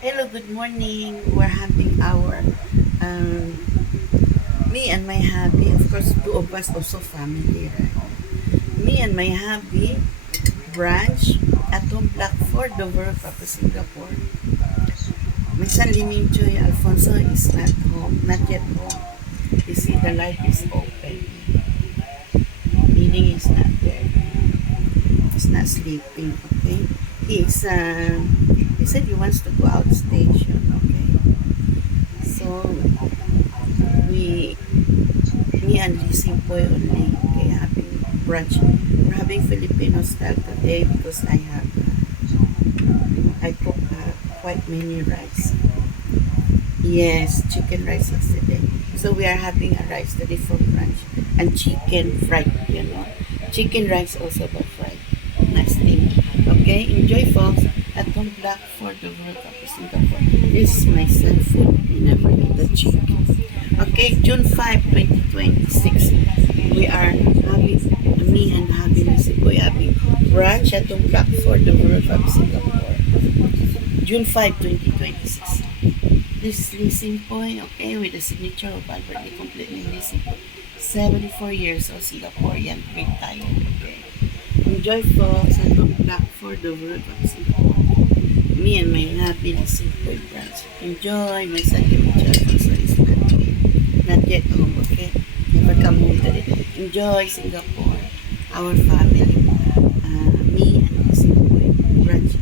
Hello, good morning. We're having our, um, me and my hubby, of course, two of us also family, right? Me and my hubby, branch at home block for Dover, Papa, Singapore. My son Liming Choy Alfonso is not home, not yet home. You see, the light is open, meaning he's not there. He's not sleeping, okay? He said he wants to go out station, okay? So, we me and Lizzie Boy only okay, having brunch. We're having Filipino style today because I cook quite many rice. Yes, chicken rice yesterday. So we are having a rice today for brunch and chicken fried, Chicken rice also but fried. Nice thing. Okay, enjoy folks. At home black for the World Cup of Singapore. This is my son food. He never eat the chicken. Okay, June 5, 2026. We are having, me and Habi Nasiboy having brunch at home black for the World Cup of Singapore. June 5, 2026. This is Lee Simpoy, okay, with the signature of Albert Lee, completely Lee Simpoy. 74 years old Singaporean, retired, okay. Enjoy folks and look back for the world of Singapore. Me and my happy Lee Simpoy branch. Enjoy, my son Dimitri also is not yet home, okay. Never come home today. Enjoy Singapore, our family. Me and Lee Simpoy branch.